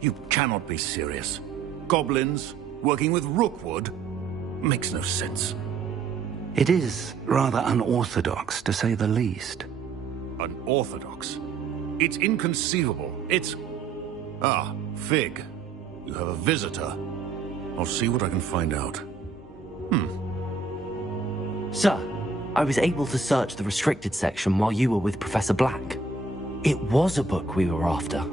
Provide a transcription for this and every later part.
You cannot be serious. Goblins working with Rookwood? Makes no sense. It is rather unorthodox, to say the least. Unorthodox? It's inconceivable. It's... Ah, Fig. You have a visitor. I'll see what I can find out. Sir, I was able to search the restricted section while you were with Professor Black. It was a book we were after.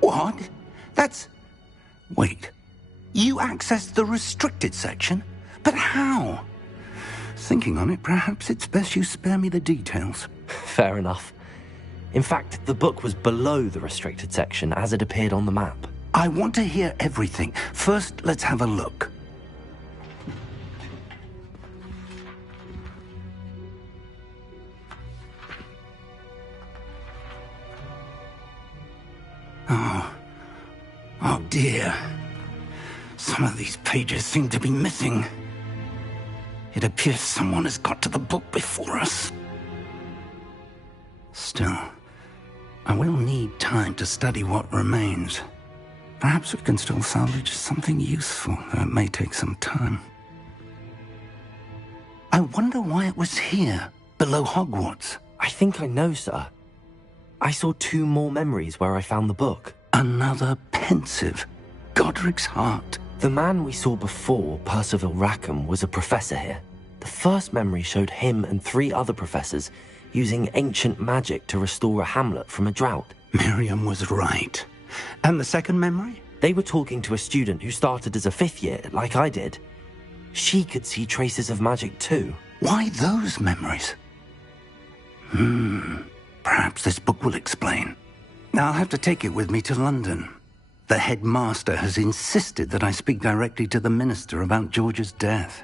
What? That's... Wait. You accessed the restricted section? But how? Thinking on it, perhaps it's best you spare me the details. Fair enough. In fact, the book was below the restricted section as it appeared on the map. I want to hear everything. First, let's have a look. Oh dear. Some of these pages seem to be missing. It appears someone has got to the book before us. Still, I will need time to study what remains. Perhaps we can still salvage something useful, though it may take some time. I wonder why it was here, below Hogwarts. I think I know, sir. I saw 2 more memories where I found the book. Another pensive. Godric's heart. The man we saw before, Percival Rackham, was a professor here. The first memory showed him and 3 other professors using ancient magic to restore a hamlet from a drought. Miriam was right. And the second memory? They were talking to a student who started as a 5th year, like I did. She could see traces of magic too. Why those memories? Perhaps this book will explain. I'll have to take it with me to London. The headmaster has insisted that I speak directly to the minister about George's death.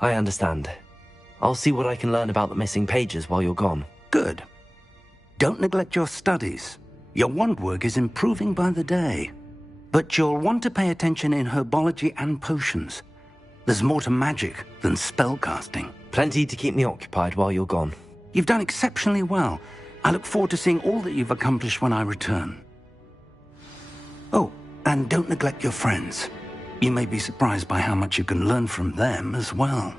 I understand. I'll see what I can learn about the missing pages while you're gone. Good. Don't neglect your studies. Your wand work is improving by the day. But you'll want to pay attention in herbology and potions. There's more to magic than spellcasting. Plenty to keep me occupied while you're gone. You've done exceptionally well. I look forward to seeing all that you've accomplished when I return. Oh, and don't neglect your friends. You may be surprised by how much you can learn from them as well.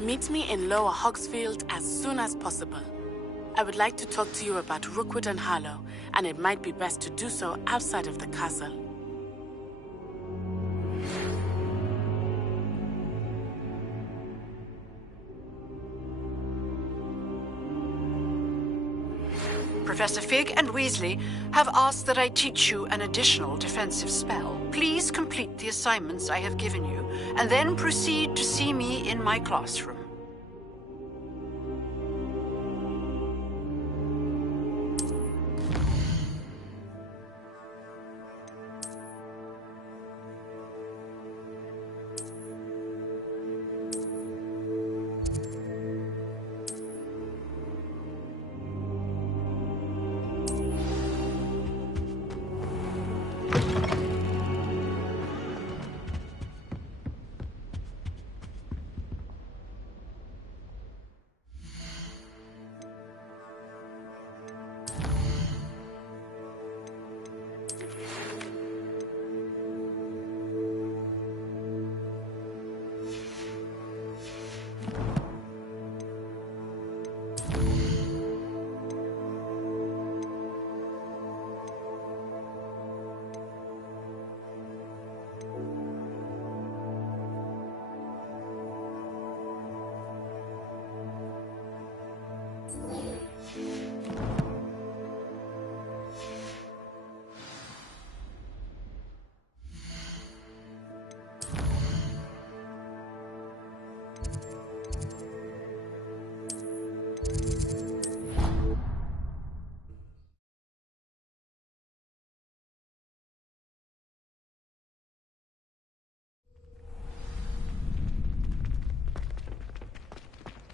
Meet me in Lower Hogsfield as soon as possible. I would like to talk to you about Rookwood and Harlow, and it might be best to do so outside of the castle. Professor Fig and Weasley have asked that I teach you an additional defensive spell. Please complete the assignments I have given you, and then proceed to see me in my classroom.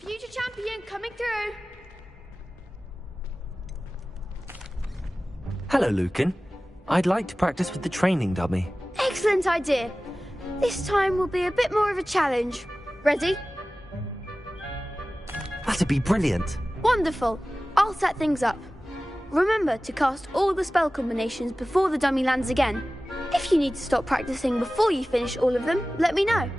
Future champion coming through. Hello, Lucan. I'd like to practice with the training dummy. Excellent idea. This time will be a bit more of a challenge. Ready? That'd be brilliant. Wonderful. I'll set things up. Remember to cast all the spell combinations before the dummy lands again. If you need to stop practicing before you finish all of them, let me know.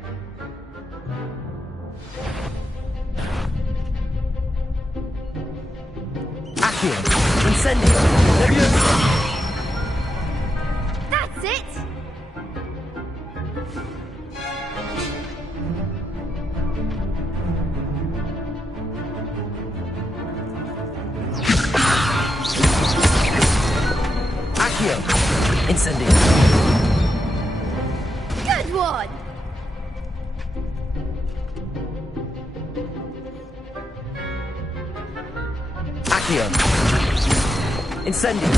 Accio! Incendio! Leviosa! That's it! Accio! Incendio! Good one! Accio! Incendio!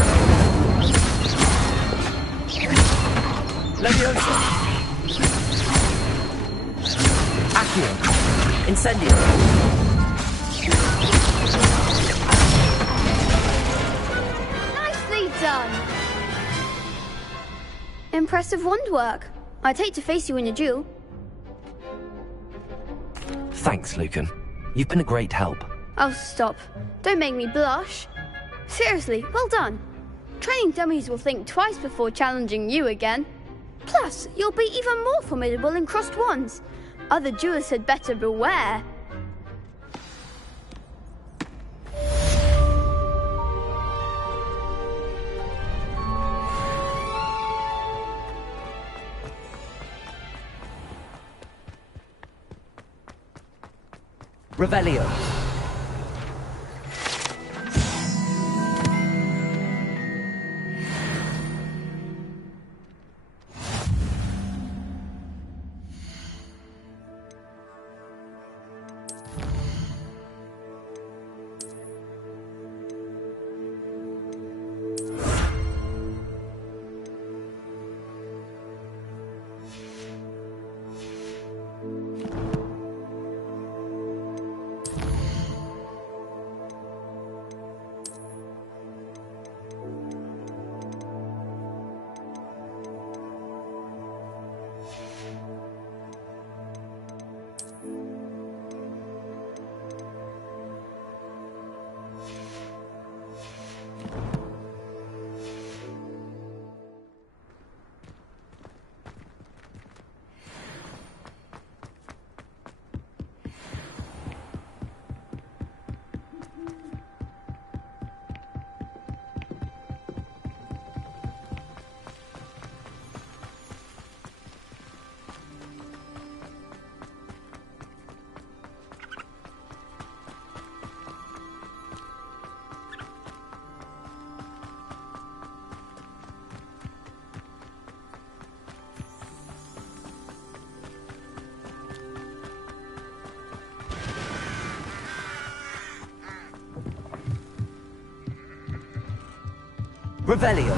Leviosa! Accio! Incendio! Nicely done! Impressive wand work. I'd hate to face you in a duel. Thanks, Lucan. You've been a great help. Oh, stop. Don't make me blush. Seriously, well done. Training dummies will think twice before challenging you again. Plus, you'll be even more formidable in crossed wands. Other duelists had better beware. Revelio. Revelio.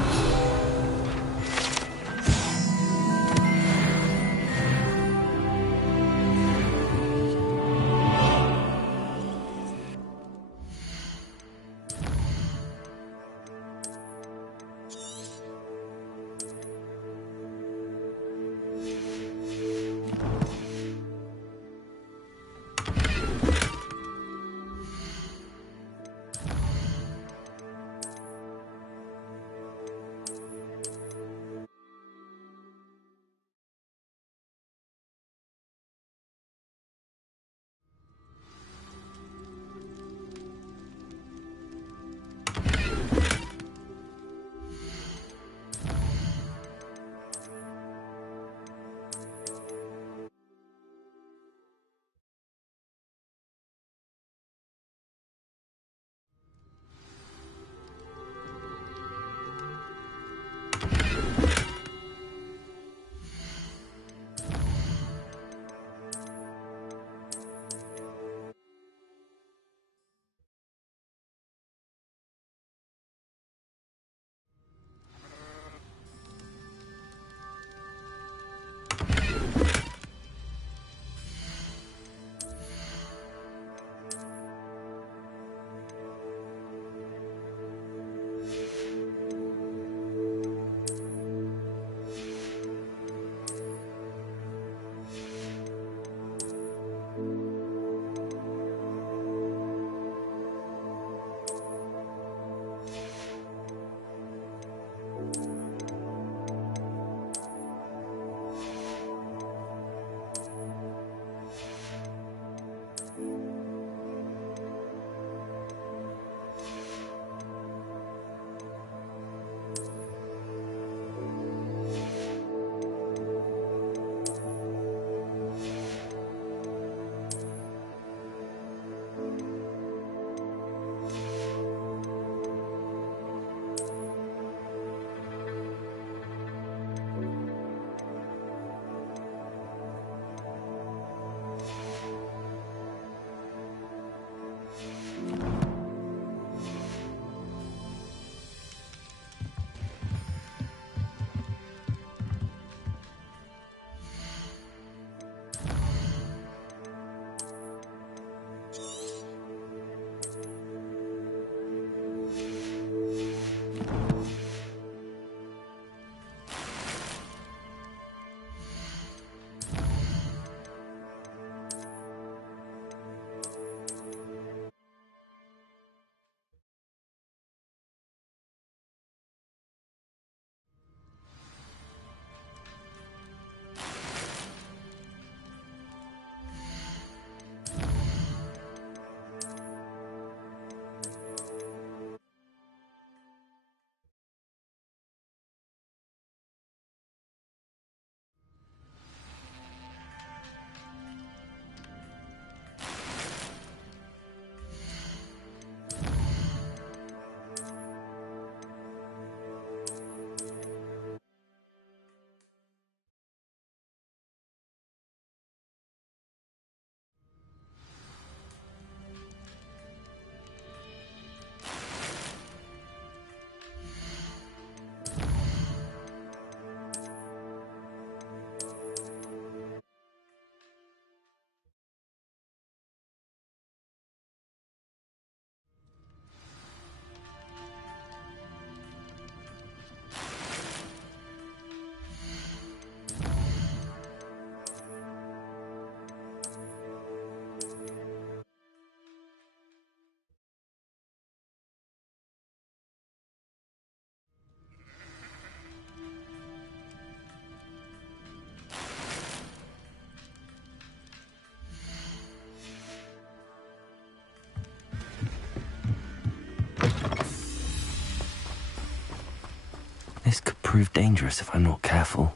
prove dangerous if I'm not careful.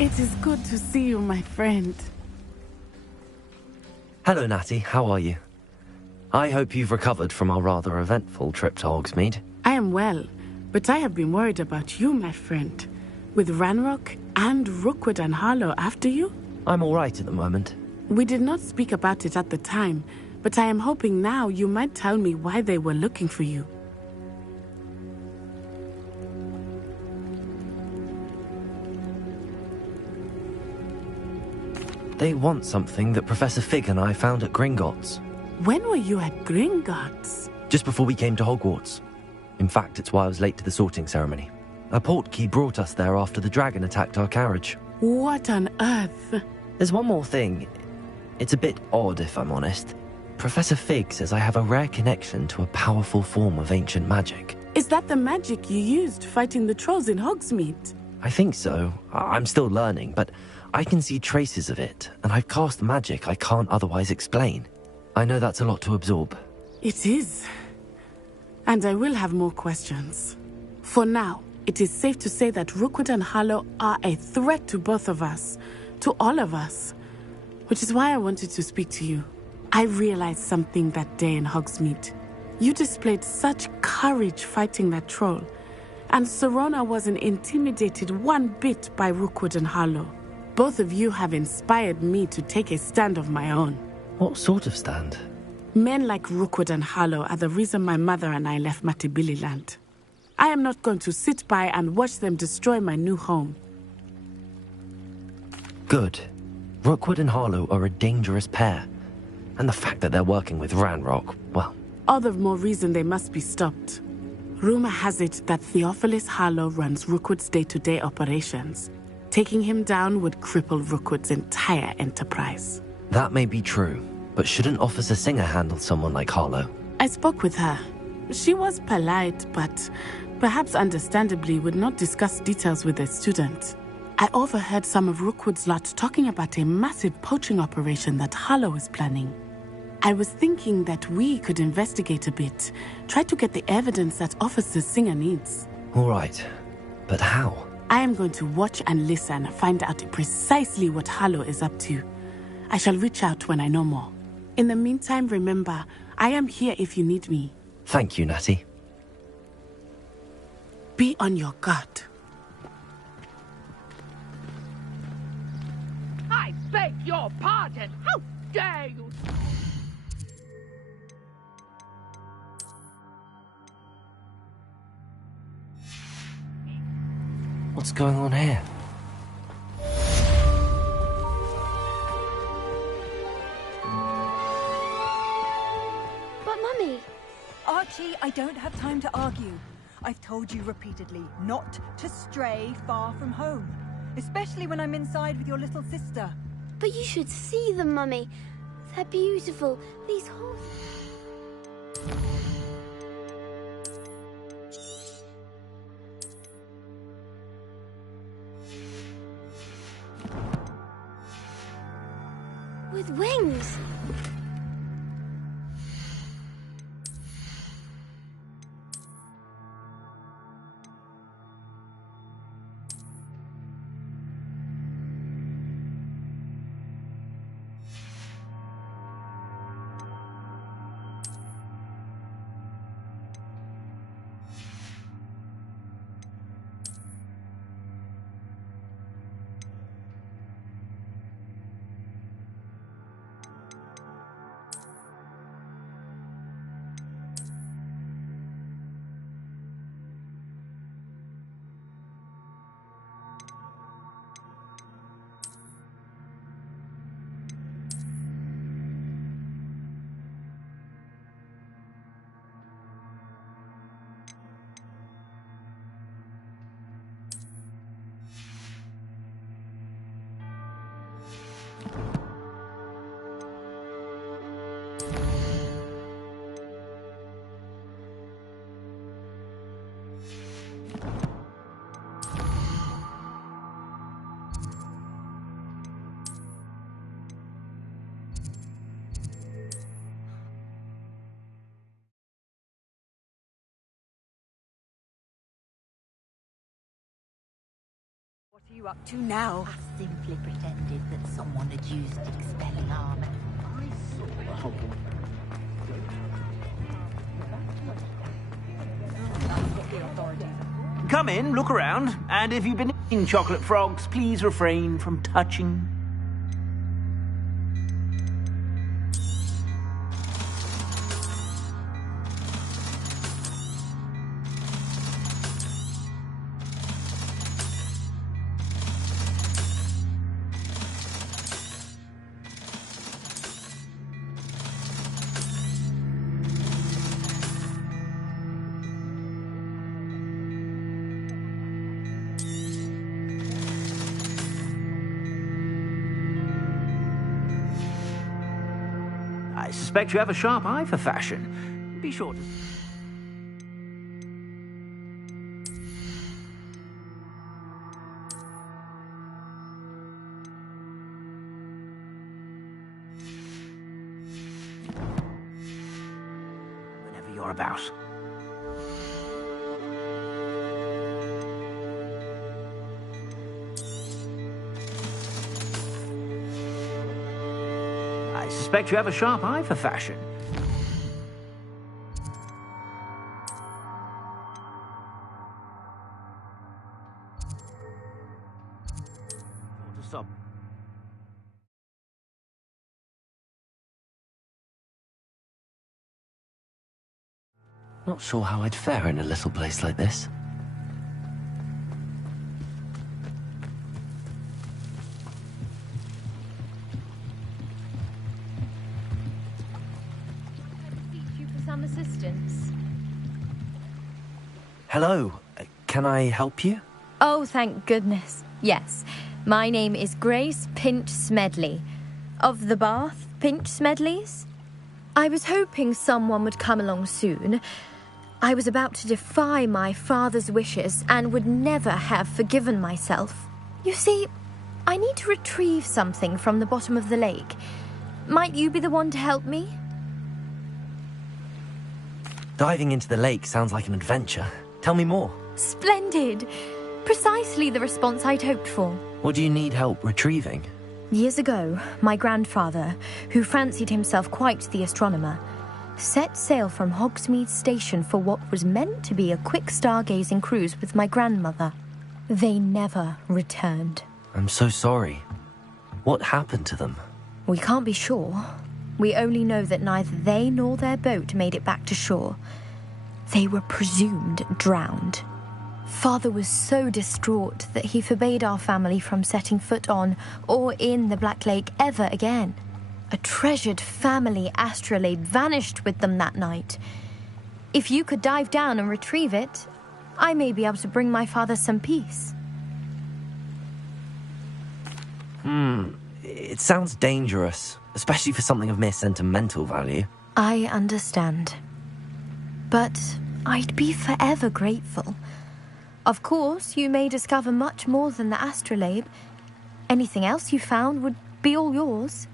It is good to see you, my friend. Hello, Natty. How are you? I hope you've recovered from our rather eventful trip to Hogsmeade. I am well, but I have been worried about you, my friend. With Ranrock and Rookwood and Harlow after you? I'm all right at the moment. We did not speak about it at the time, but I am hoping now you might tell me why they were looking for you. They want something that Professor Fig and I found at Gringotts. When were you at Gringotts? Just before we came to Hogwarts. In fact, it's why I was late to the sorting ceremony. A portkey brought us there after the dragon attacked our carriage. What on earth? There's one more thing. It's a bit odd, if I'm honest. Professor Fig says I have a rare connection to a powerful form of ancient magic. Is that the magic you used fighting the trolls in Hogsmeade? I think so. I'm still learning, but I can see traces of it, and I've cast magic I can't otherwise explain. I know that's a lot to absorb. It is. And I will have more questions. For now, it is safe to say that Rookwood and Harlow are a threat to both of us, to all of us. Which is why I wanted to speak to you. I realized something that day in Hogsmeade. You displayed such courage fighting that troll, and Serona wasn't intimidated one bit by Rookwood and Harlow. Both of you have inspired me to take a stand of my own. What sort of stand? Men like Rookwood and Harlow are the reason my mother and I left Matabeleland. I am not going to sit by and watch them destroy my new home. Good. Rookwood and Harlow are a dangerous pair. And the fact that they're working with Ranrock, well... All the more reason they must be stopped. Rumor has it that Theophilus Harlow runs Rookwood's day-to-day operations. Taking him down would cripple Rookwood's entire enterprise. That may be true, but shouldn't Officer Singer handle someone like Harlow? I spoke with her. She was polite, but perhaps understandably would not discuss details with a student. I overheard some of Rookwood's lot talking about a massive poaching operation that Harlow is planning. I was thinking that we could investigate a bit, try to get the evidence that Officer Singer needs. All right, but how? I am going to watch and listen, find out precisely what Harlow is up to. I shall reach out when I know more. In the meantime, remember, I am here if you need me. Thank you, Natty. Be on your guard. I beg your pardon! How dare you! What's going on here? But Mummy... Archie, I don't have time to argue. I've told you repeatedly not to stray far from home. Especially when I'm inside with your little sister. But you should see them, Mummy. They're beautiful. These horses... with wings. you up to now? I simply pretended that someone had used Expelliarm. Come in, look around, and if you've been eating chocolate frogs, please refrain from touching. I suspect you have a sharp eye for fashion. Be sure to... whenever you're about. I suspect you have a sharp eye for fashion. Stop. Not sure how I'd fare in a little place like this. You for some assistance. Hello, can I help you? Oh, thank goodness. Yes. My name is Grace Pinch Smedley. Of the Bath Pinch Smedleys? I was hoping someone would come along soon. I was about to defy my father's wishes and would never have forgiven myself. You see, I need to retrieve something from the bottom of the lake. Might you be the one to help me? Diving into the lake sounds like an adventure. Tell me more. Splendid! Precisely the response I'd hoped for. What do you need help retrieving? Years ago, my grandfather, who fancied himself quite the astronomer, set sail from Hogsmeade Station for what was meant to be a quick stargazing cruise with my grandmother. They never returned. I'm so sorry. What happened to them? We can't be sure. We only know that neither they nor their boat made it back to shore. They were presumed drowned. Father was so distraught that he forbade our family from setting foot on or in the Black Lake ever again. A treasured family astrolabe vanished with them that night. If you could dive down and retrieve it, I may be able to bring my father some peace. It sounds dangerous, especially for something of mere sentimental value. I understand. But I'd be forever grateful. Of course, you may discover much more than the astrolabe. Anything else you found would be all yours.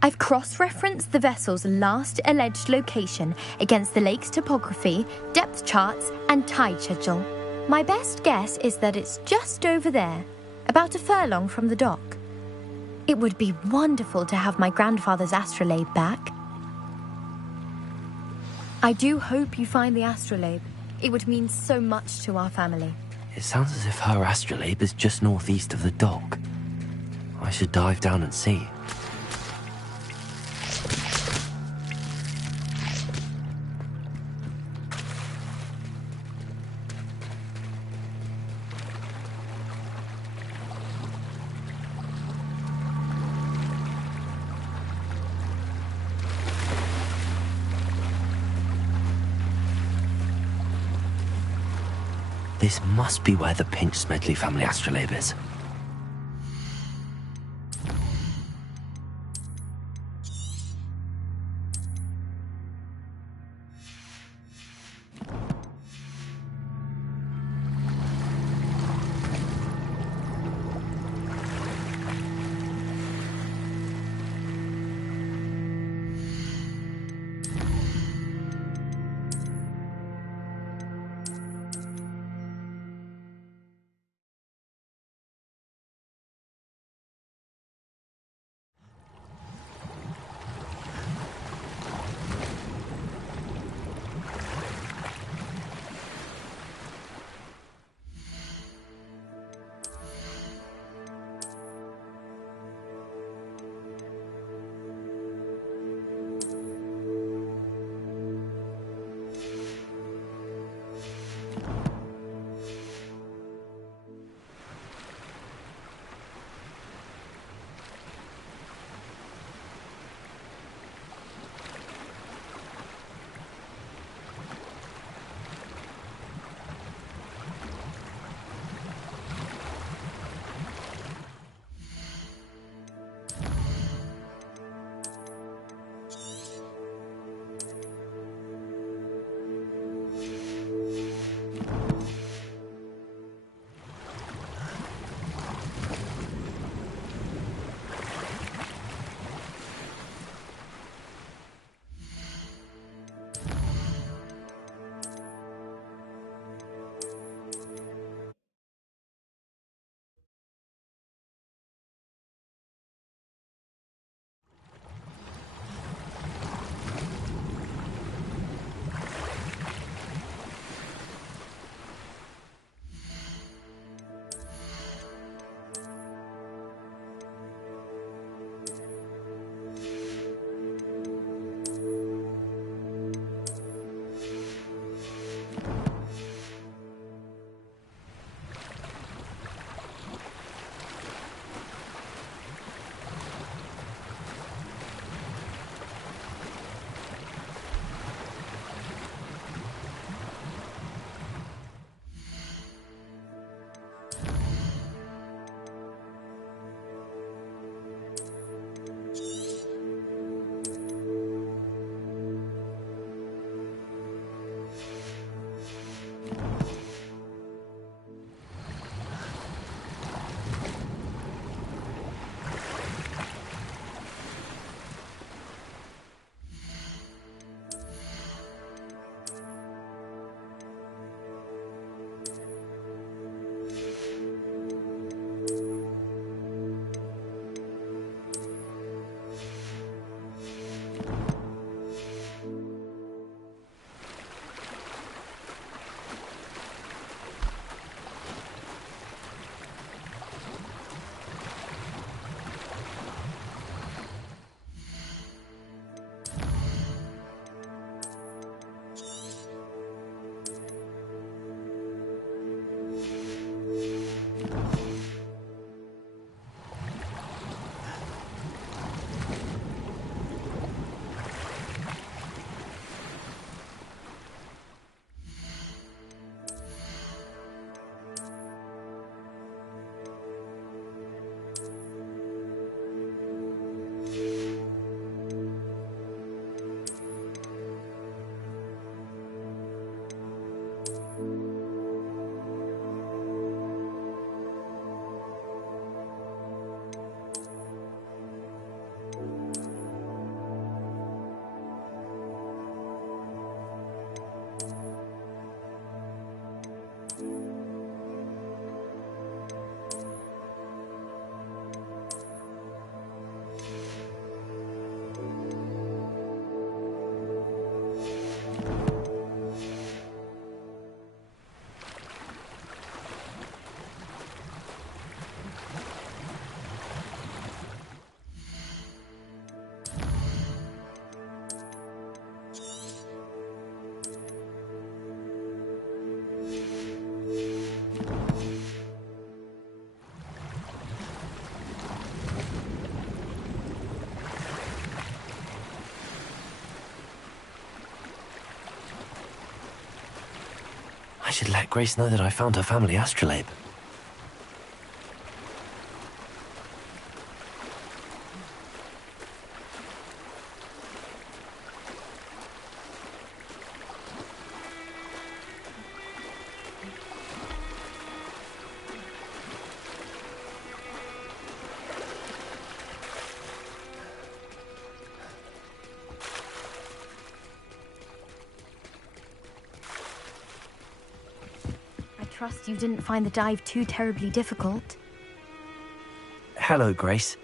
I've cross-referenced the vessel's last alleged location against the lake's topography, depth charts, and tide schedule. My best guess is that it's just over there, about a furlong from the dock. It would be wonderful to have my grandfather's astrolabe back. I do hope you find the astrolabe. It would mean so much to our family. It sounds as if her astrolabe is just northeast of the dock. I should dive down and see. This must be where the Pinch Smedley family astrolabe is. I should let Grace know that I found her family astrolabe. Trust you didn't find the dive too terribly difficult. Hello, Grace.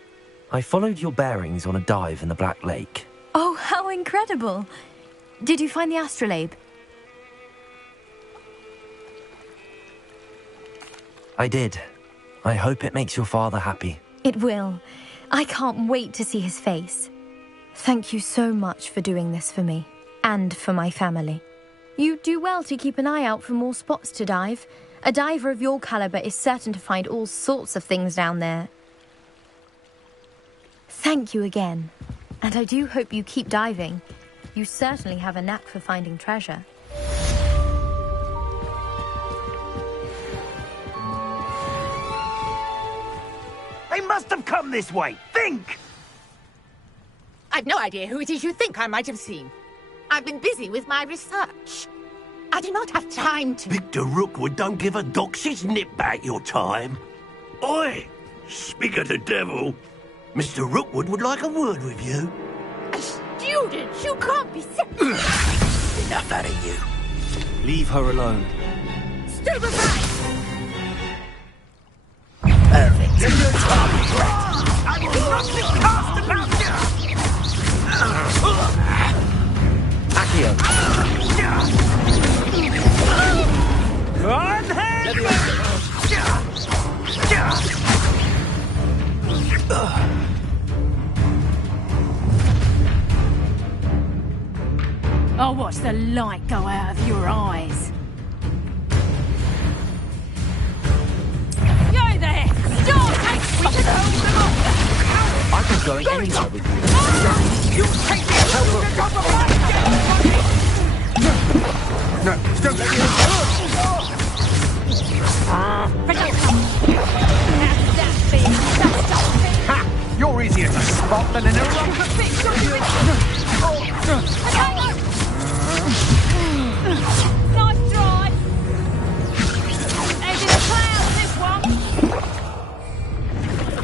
I followed your bearings on a dive in the Black Lake. Oh, how incredible! Did you find the astrolabe? I did. I hope it makes your father happy. It will. I can't wait to see his face. Thank you so much for doing this for me, and for my family. You do well to keep an eye out for more spots to dive. A diver of your caliber is certain to find all sorts of things down there. Thank you again. And I do hope you keep diving. You certainly have a knack for finding treasure. They must have come this way. Think! I've no idea who it is you think I might have seen. I've been busy with my research. I do not have time to... Victor Rookwood don't give a doxy's nip back your time. Oi! Speak of the devil. Mr. Rookwood would like a word with you. A student? You can't be serious. Enough out of you. Leave her alone. Stand aside! Perfect. I will not be cast about you! Accio. One hand! I'll watch the light go out of your eyes. Yo there! Stop! We can hold them off! I'm not going anywhere with you. You take the help of No, don't let me Ha! You're easier to spot than an aerobic. Nice try! He's in the clouds, this one!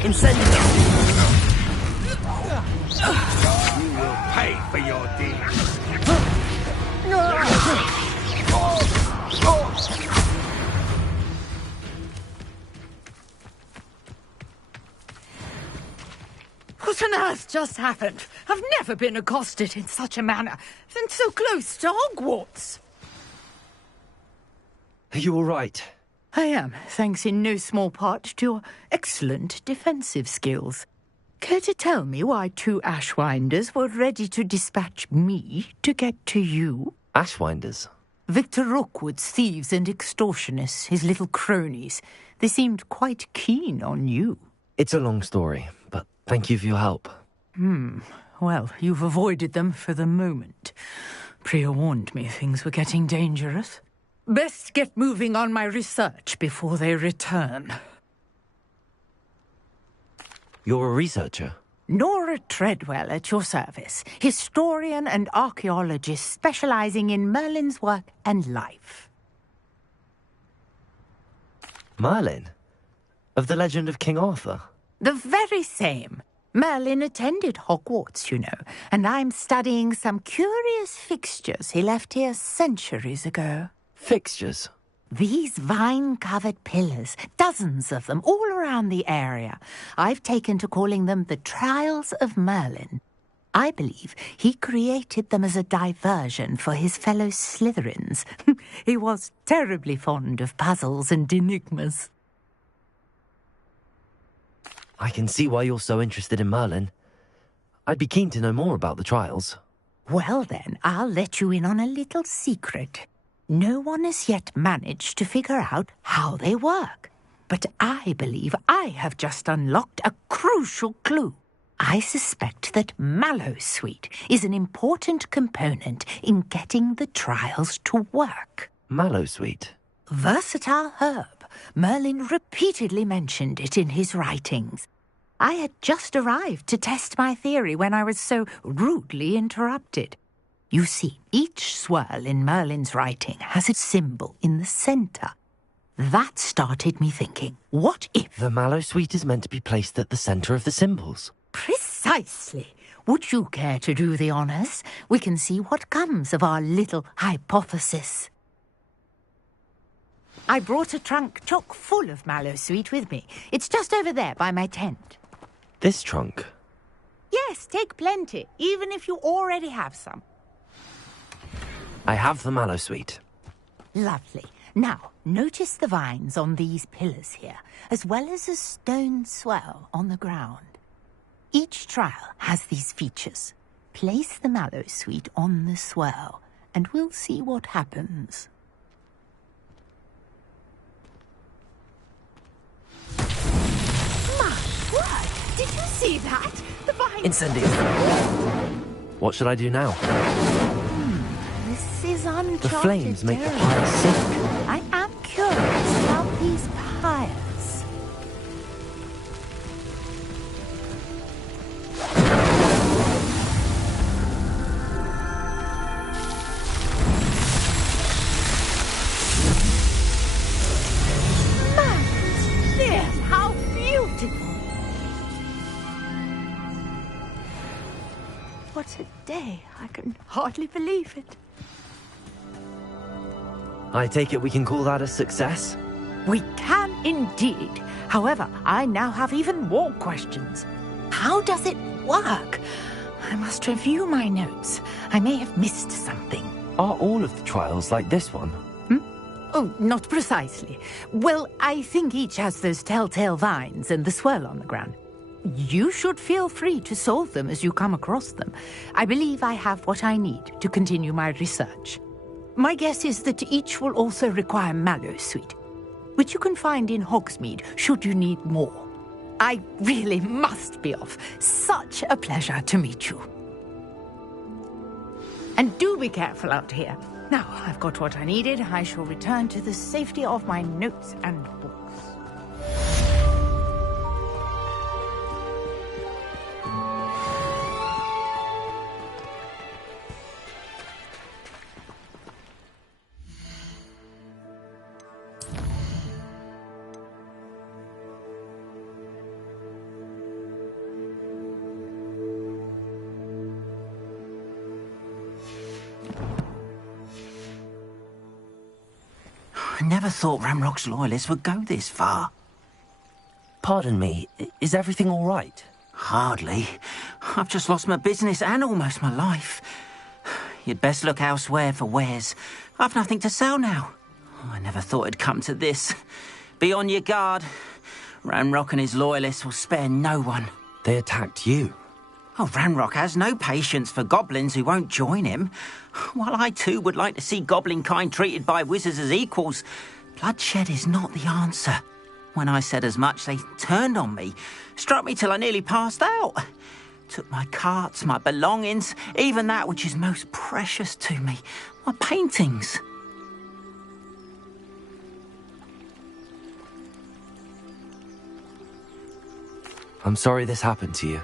Incendio! You will pay for your deeds. What on earth just happened? I've never been accosted in such a manner, and so close to Hogwarts. Are you all right? I am, thanks in no small part to your excellent defensive skills. Care to tell me why two Ashwinders were ready to dispatch me to get to you? Ashwinders? Victor Rookwood's thieves and extortionists, his little cronies. They seemed quite keen on you. It's a long story, but thank you for your help. Well, you've avoided them for the moment. Priya warned me things were getting dangerous. Best get moving on my research before they return. You're a researcher? Nora Treadwell at your service, historian and archaeologist specializing in Merlin's work and life. Merlin? Of the legend of King Arthur? The very same. Merlin attended Hogwarts, you know, and I'm studying some curious fixtures he left here centuries ago. Fixtures? These vine-covered pillars, dozens of them, all around the area. I've taken to calling them the Trials of Merlin. I believe he created them as a diversion for his fellow Slytherins. He was terribly fond of puzzles and enigmas. I can see why you're so interested in Merlin. I'd be keen to know more about the trials. Well then, I'll let you in on a little secret. No one has yet managed to figure out how they work. But I believe I have just unlocked a crucial clue. I suspect that Mallowsweet is an important component in getting the trials to work. Mallowsweet? versatile herb. Merlin repeatedly mentioned it in his writings. I had just arrived to test my theory when I was so rudely interrupted. You see, each swirl in Merlin's writing has a symbol in the centre. That started me thinking, what if... The mallow sweet is meant to be placed at the centre of the symbols. Precisely. Would you care to do the honours? We can see what comes of our little hypothesis. I brought a trunk chock full of mallow sweet with me. It's just over there by my tent. This trunk? Yes, take plenty, even if you already have some. I have the mallow sweet. Lovely. Now, notice the vines on these pillars here, as well as a stone swell on the ground. Each trial has these features. Place the mallow sweet on the swell, and we'll see what happens. Did you see that? The vine... Incendio. What should I do now? This is uncharted The flames make the territory. pyre sink. I am curious about these pyres. Magnificent! How beautiful! What a day. I can hardly believe it. I take it we can call that a success? We can indeed. However, I now have even more questions. How does it work? I must review my notes. I may have missed something. Are all of the trials like this one? Oh, not precisely. Well, I think each has those telltale vines and the swirl on the ground. You should feel free to solve them as you come across them. I believe I have what I need to continue my research. My guess is that each will also require mallow sweet, which you can find in Hogsmeade should you need more. I really must be off. Such a pleasure to meet you. And do be careful out here. Now, I've got what I needed. I shall return to the safety of my notes and books. I never thought Ramrock's loyalists would go this far. Pardon me, is everything all right? Hardly. I've just lost my business and almost my life. You'd best look elsewhere for wares. I've nothing to sell now. I never thought it'd come to this. Be on your guard. Ramrock and his loyalists will spare no one. They attacked you. Oh, Ramrock has no patience for goblins who won't join him. While I too would like to see goblin kind treated by wizards as equals, bloodshed is not the answer. When I said as much, they turned on me, struck me till I nearly passed out. Took my carts, my belongings, even that which is most precious to me, my paintings. I'm sorry this happened to you.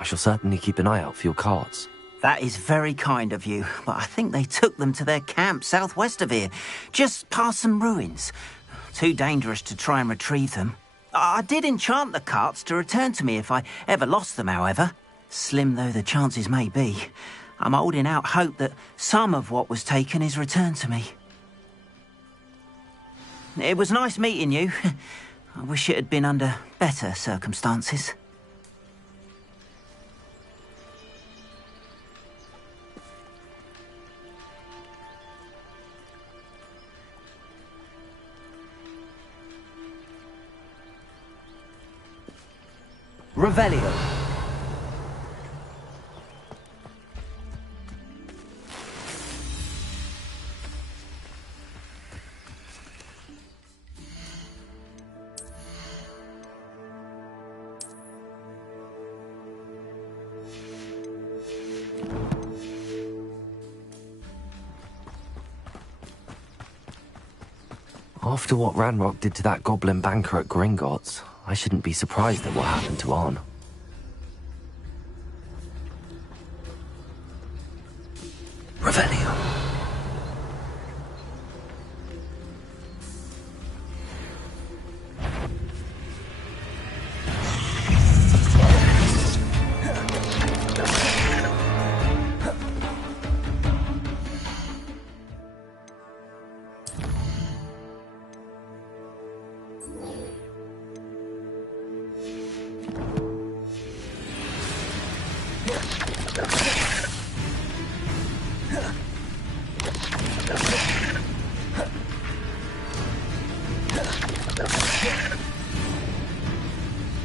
I shall certainly keep an eye out for your carts. That is very kind of you, but I think they took them to their camp southwest of here, just past some ruins. Too dangerous to try and retrieve them. I did enchant the carts to return to me if I ever lost them, however. Slim though the chances may be, I'm holding out hope that some of what was taken is returned to me. It was nice meeting you. I wish it had been under better circumstances. Revelio. After what Ranrock did to that goblin banker at Gringotts, I shouldn't be surprised at what happened to Arn. Revelio.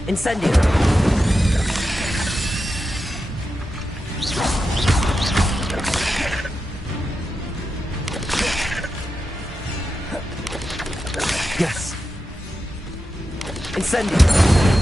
Incendio! Yes! Incendio!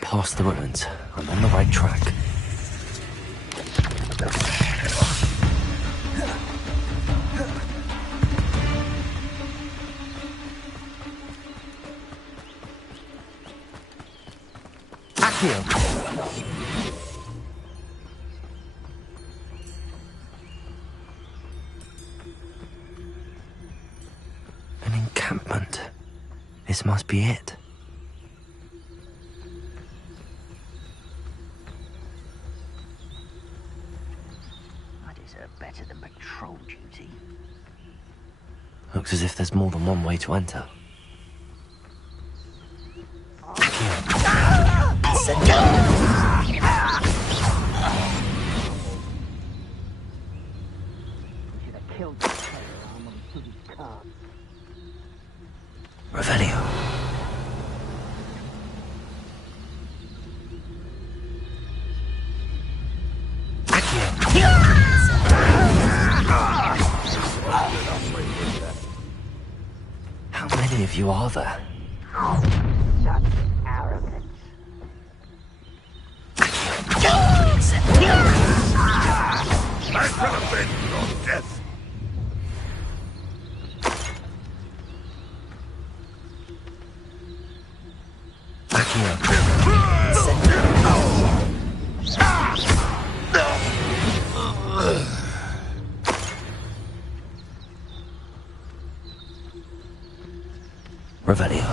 Past the ruins. I'm on the right track. Accio! An encampment. This must be it. Better than patrol duty. Looks as if there's more than one way to enter. Revelio. How many of you are there? Such arrogance. Revelio.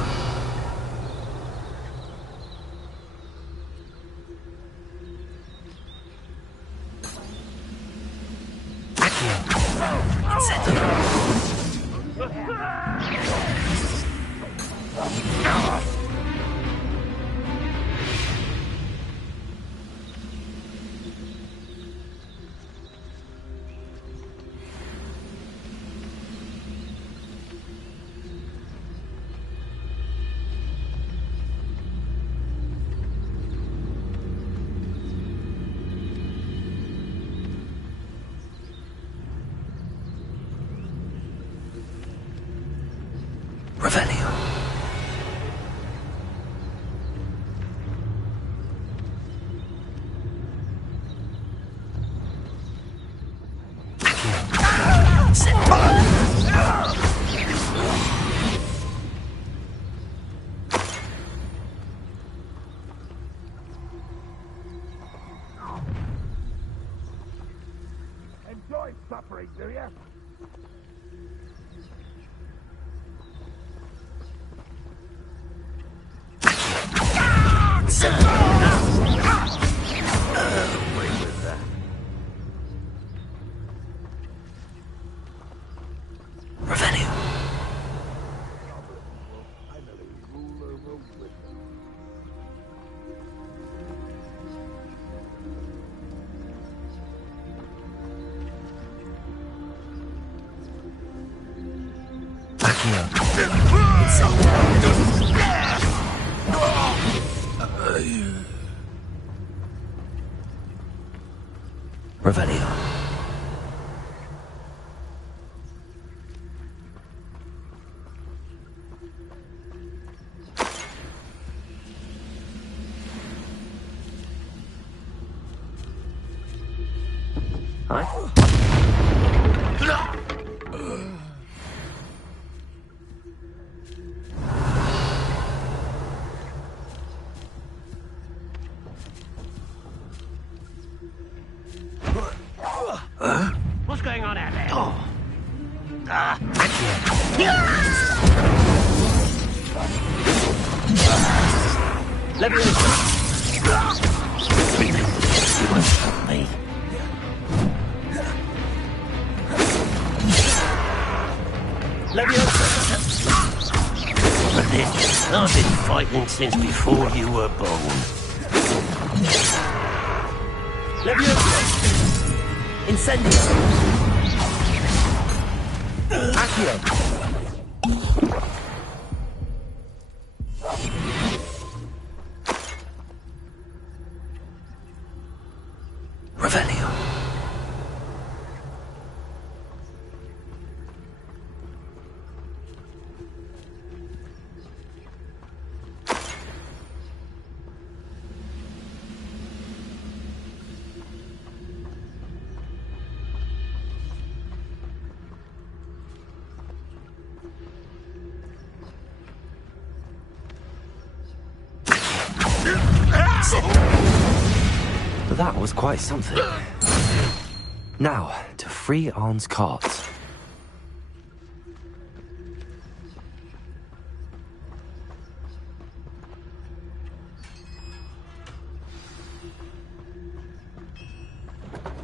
Revelio. Enjoy suffering, do you? Revelio. Revelio. Hi. What's going on out there? Me. I've been fighting since before you were born. Incendio. Accio. Revelio. That was quite something. Now, to free Arn's cards.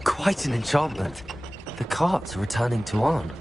Quite an enchantment. The carts are returning to Arn.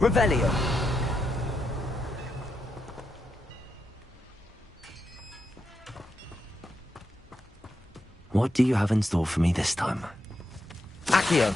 Revelio. What do you have in store for me this time? Accio.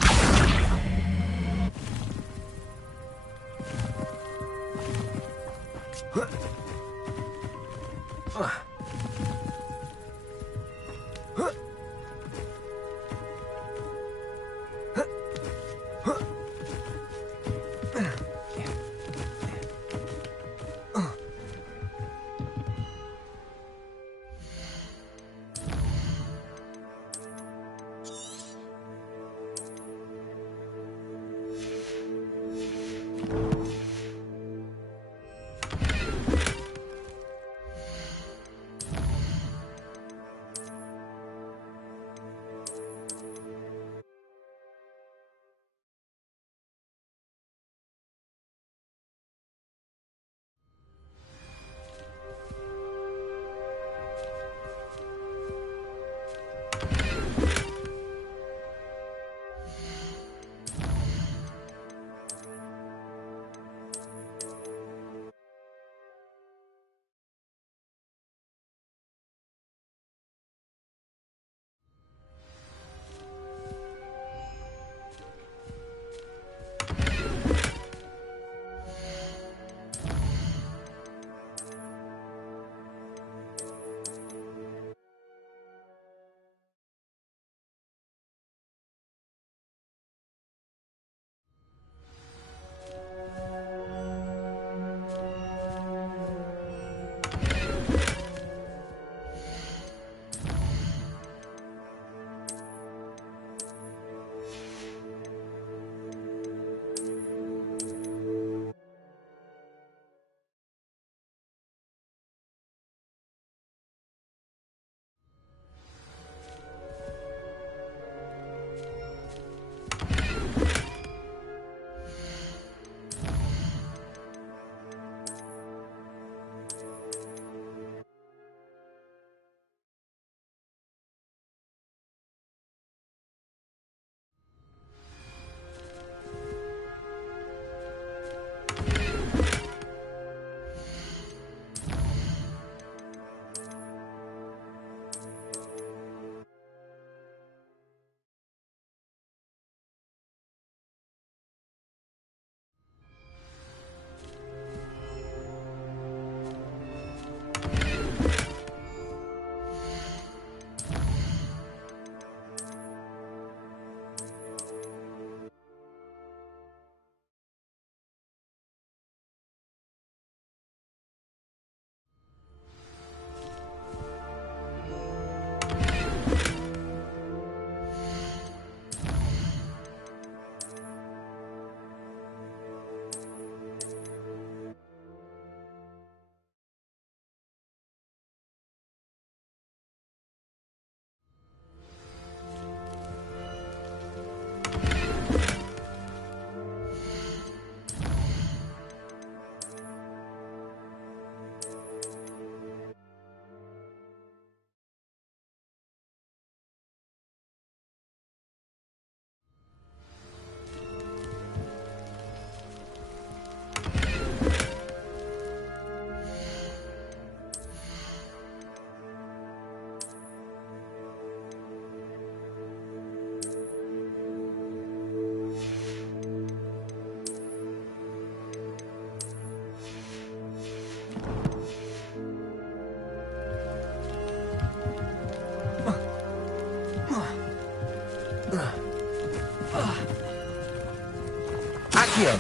Accio!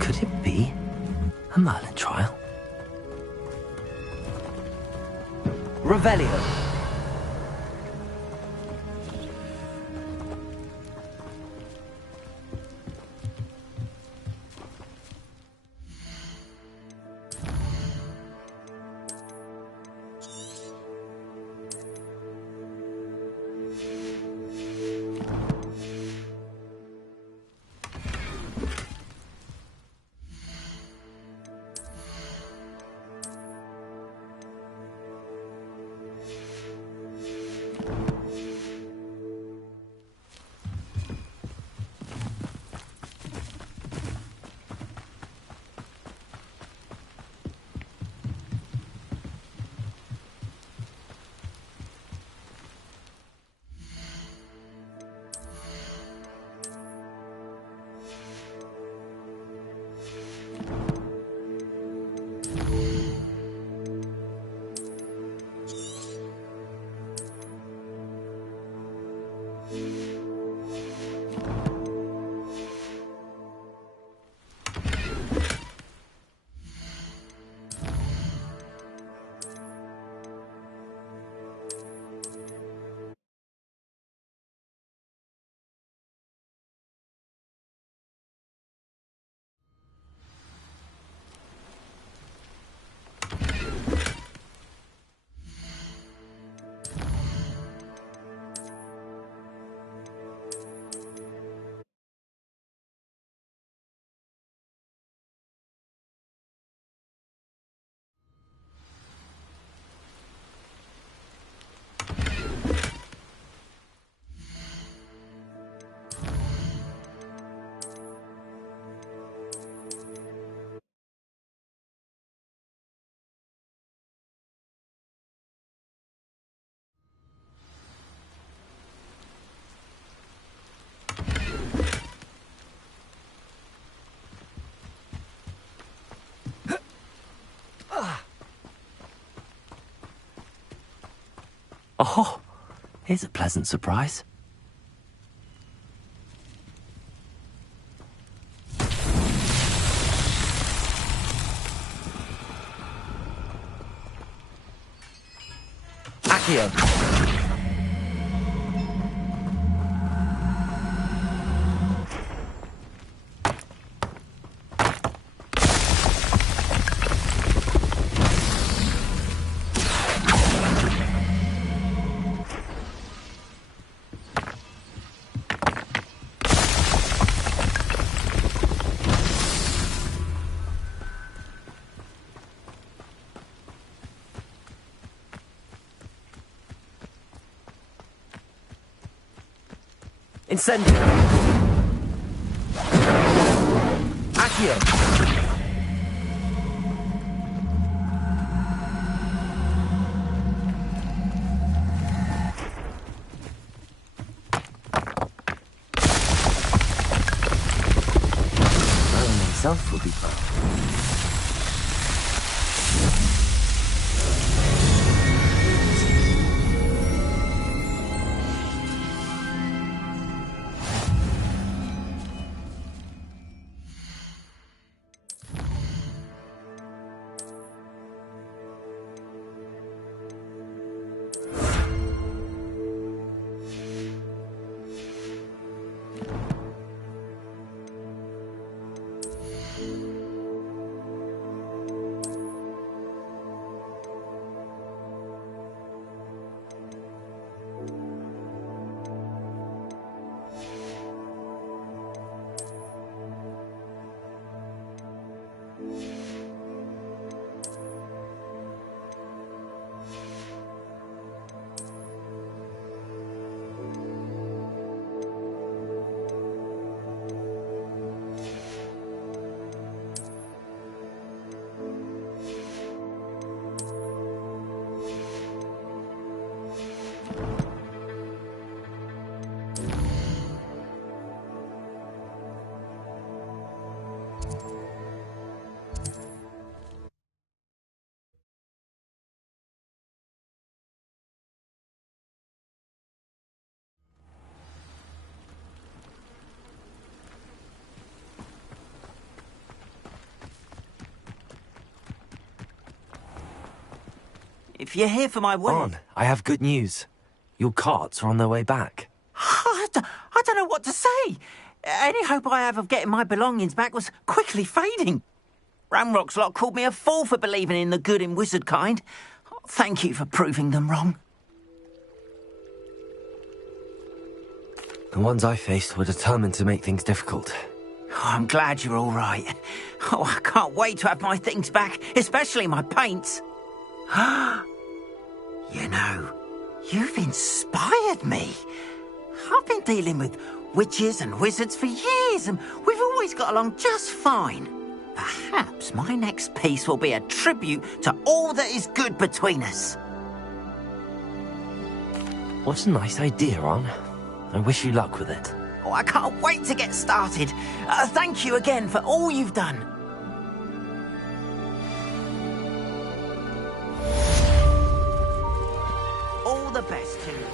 Could it be a Merlin trial? Revelio. Oh, here's a pleasant surprise. Accio. Incendio. Accio. Merlin himself will be found. If you're here for my wedding... Ron, I have good news. Your carts are on their way back. I don't know what to say. Any hope I have of getting my belongings back was quickly fading. Ramrock's lot called me a fool for believing in the good in wizard kind. Thank you for proving them wrong. The ones I faced were determined to make things difficult. Oh, I'm glad you're all right. Oh, I can't wait to have my things back, especially my paints. You know, you've inspired me. I've been dealing with witches and wizards for years, and we've always got along just fine. Perhaps my next piece will be a tribute to all that is good between us. What a nice idea, Ron. I wish you luck with it. Oh, I can't wait to get started. Thank you again for all you've done. All the best to you.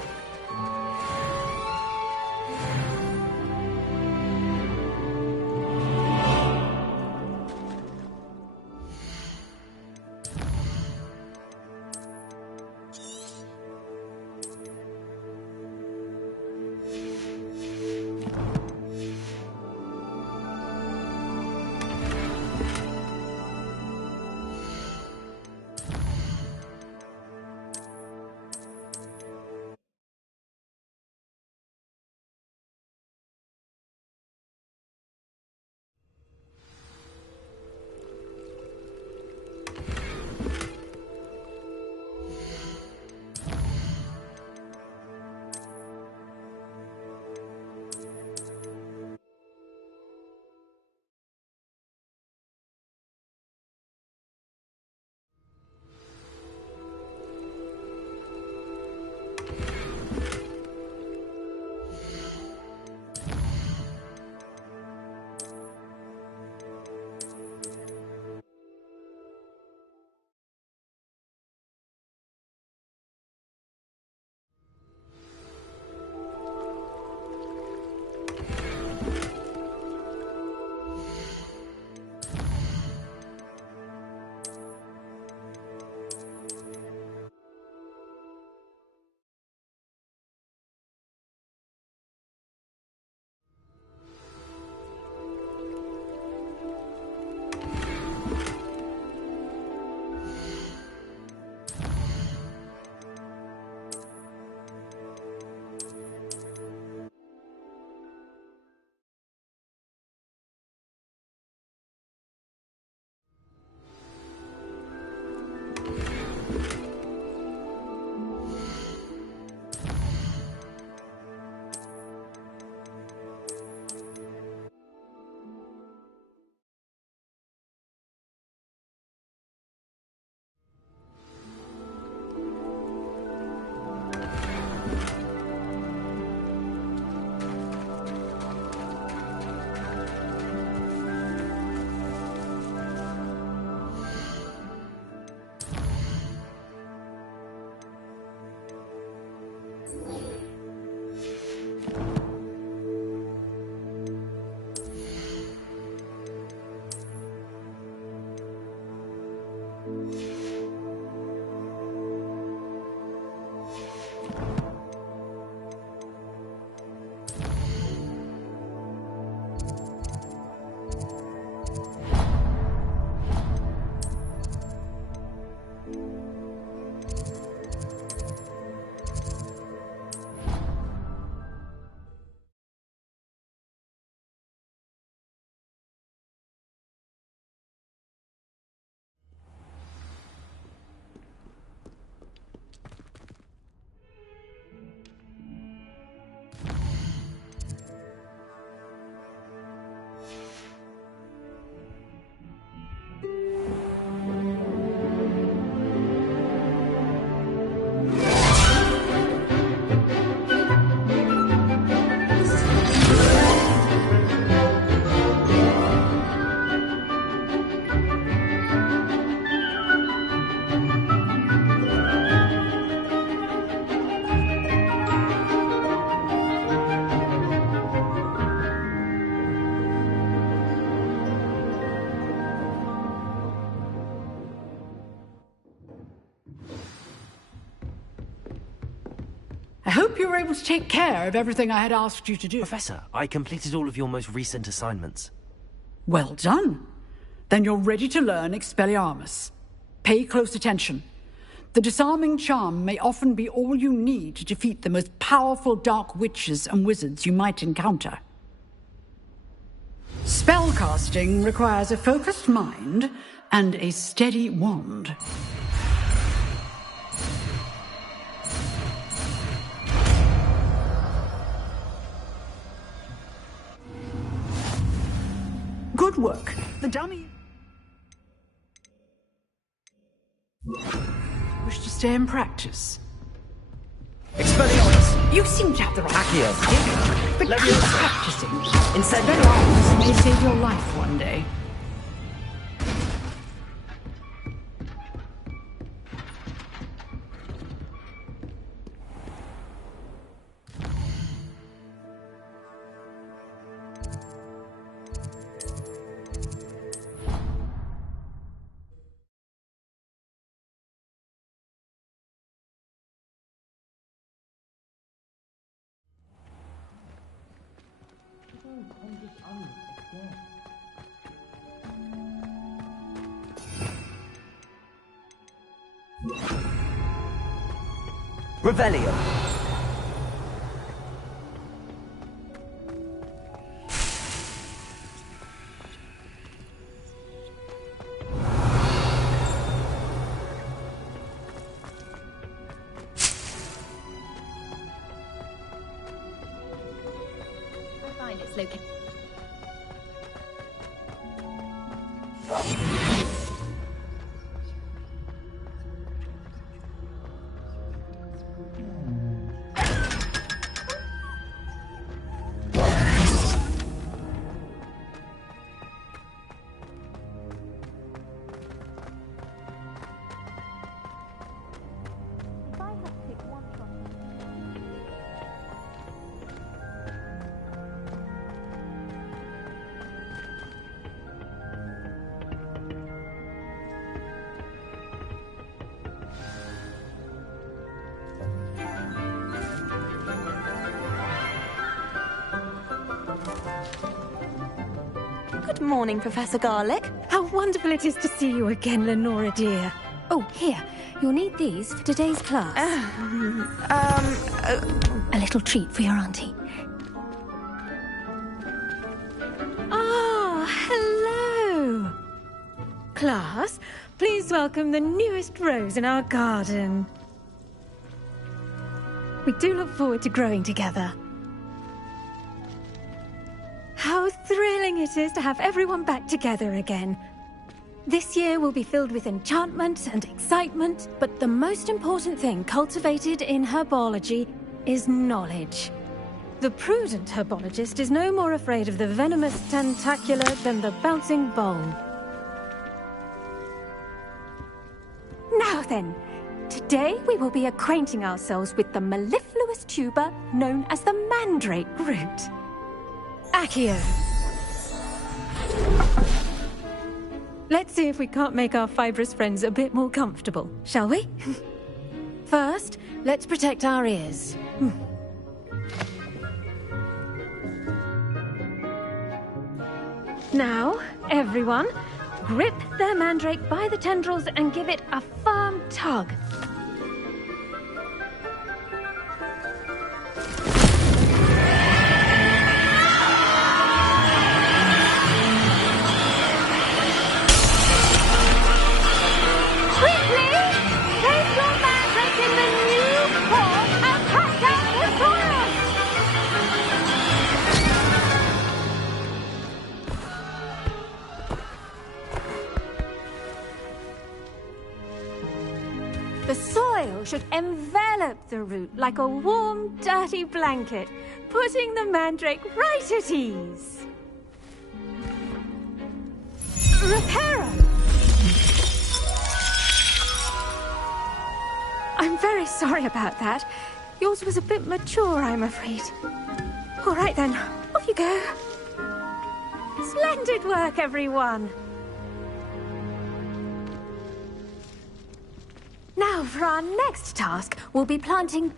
I hope you were able to take care of everything I had asked you to do. Professor, I completed all of your most recent assignments. Well done. Then you're ready to learn Expelliarmus. Pay close attention. The disarming charm may often be all you need to defeat the most powerful dark witches and wizards you might encounter. Spellcasting requires a focused mind and a steady wand. Good work. The dummy... Wish to stay and practice? Expelliarmus! You seem to have the right Accio. idea, but keep Leviosa. practicing. Incendio. Expelliarmus may save your life one day. Revelio. I find it's located. Good morning, Professor Garlick. How wonderful it is to see you again, Lenora dear. Oh, here. You'll need these for today's class. A little treat for your auntie. Ah, hello. Class, please welcome the newest rose in our garden. We do look forward to growing together. How thrilling it is to have everyone back together again. This year will be filled with enchantment and excitement, but the most important thing cultivated in herbology is knowledge. The prudent herbologist is no more afraid of the venomous tentacular than the bouncing bowl. Now then, today we will be acquainting ourselves with the mellifluous continuous tuber known as the mandrake root. Accio. Let's see if we can't make our fibrous friends a bit more comfortable, shall we? First, let's protect our ears. Now, everyone, grip their mandrake by the tendrils and give it a firm tug. The soil should envelop the root like a warm, dirty blanket, putting the mandrake right at ease. Reparo! I'm very sorry about that. Yours was a bit mature, I'm afraid. All right then, off you go. Splendid work, everyone. Now, for our next task, we'll be planting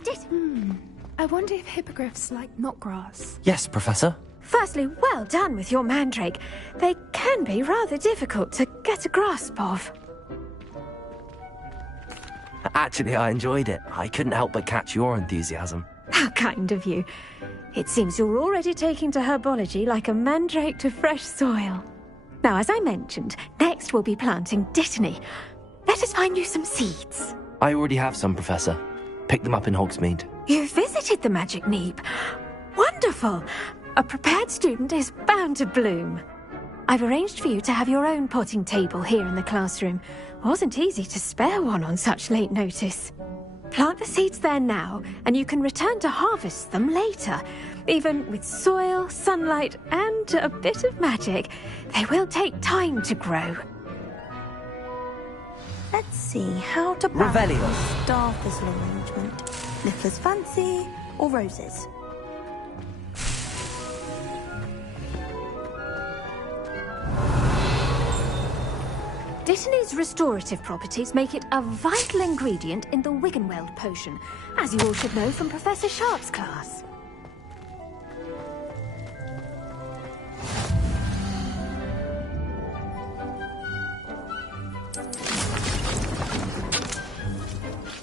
I wonder if hippogriffs like knotgrass. Yes, Professor. Firstly, well done with your mandrake. They can be rather difficult to get a grasp of. Actually, I enjoyed it. I couldn't help but catch your enthusiasm. How kind of you. It seems you're already taking to herbology like a mandrake to fresh soil. Now, as I mentioned, next we'll be planting dittany. Let us find you some seeds. I already have some, Professor. Picked them up in Hogsmeade. You visited the Magic Neep. Wonderful. A prepared student is bound to bloom. I've arranged for you to have your own potting table here in the classroom. Wasn't easy to spare one on such late notice. Plant the seeds there now, and you can return to harvest them later. Even with soil, sunlight, and a bit of magic, they will take time to grow. Let's see how to balance Revelio. star thistle arrangement. Niffler's fancy or roses? Dittany's restorative properties make it a vital ingredient in the Wiggenweld potion, as you all should know from Professor Sharp's class.